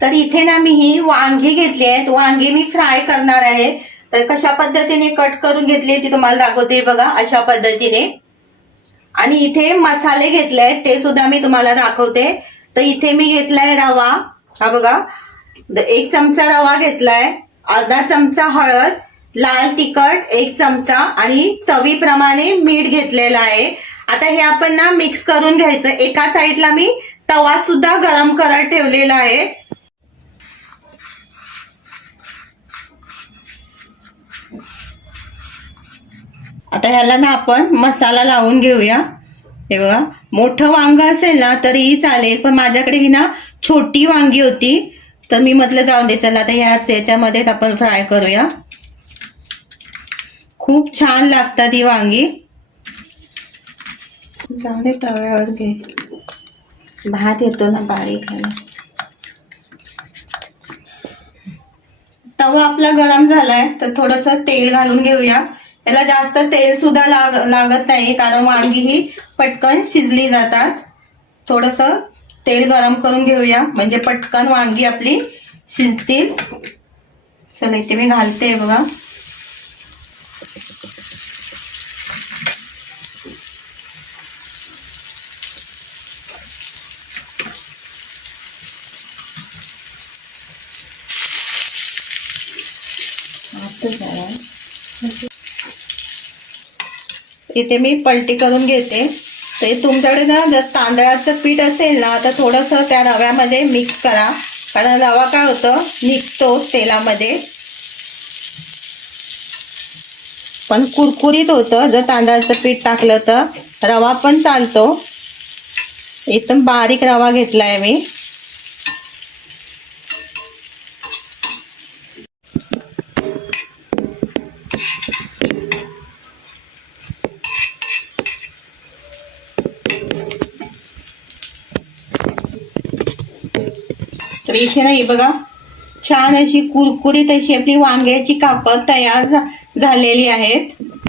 तर इथे ना मी ही वांगी घेतली आहेत, वांगी मी फ्राय करणार आहे। तर कशा पद्धतीने कट करून घेतली ती तुम्हाला दाखवते बघा, अशा पद्धतीने। आणि इथे मसाले घेतले आहेत ते सुद्धा मी तुम्हाला दाखवते। तर इथे मी घेतलाय रवा, हा बघा 1 चमचा रवा घेतलाय, अर्धा चमचा हळद, लाल तिखट 1 चमचा आणि चवीप्रमाणे मीठ घेतलेलं आहे। आता हे आपण ना मिक्स करून घ्यायचं। एका साईडला मी तवा सुद्धा गरम करत ठेवलेला आहे। आता ह्याला ना आपण मसाला लावून घेऊया। हे बघा, मोठं वांग असेल ना तरीही चालेल, पण माझ्याकडे ही ना छोटी वांगी होती तर मी म्हटलं जाऊन दे, चला आता याच्यामध्येच आपण फ्राय करूया। खूप छान लागतात ही वांगी। जाऊ दे तव्यावर घे, भात येतो ना बारीक आहे। तवा आपला गरम झालाय तर थोडस तेल घालून घेऊया। याला जास्त तेल सुद्धा लागत नाही, कारण वांगी ही पटकन शिजली जातात। थोडस तेल गरम करून घेऊया म्हणजे पटकन वांगी आपली शिजतील। चला इथे मी घालते बघा। इथे मी पलटी करून घेते। तर तुमच्याकडे ना जर तांदळाचं पीठ असेल ना तर थोडंसं त्या रव्यामध्ये मिक्स करा, कारण रवा काय होतं निघतो तेलामध्ये, पण कुरकुरीत होतं जर तांदळाचं पीठ टाकलं तर। रवा पण चालतो, एकदम बारीक रवा घेतलाय मी। तर इथे ना ही बघा छान अशी कुरकुरीत अशी आपली वांग्याची कापं तयार झालेली आहेत।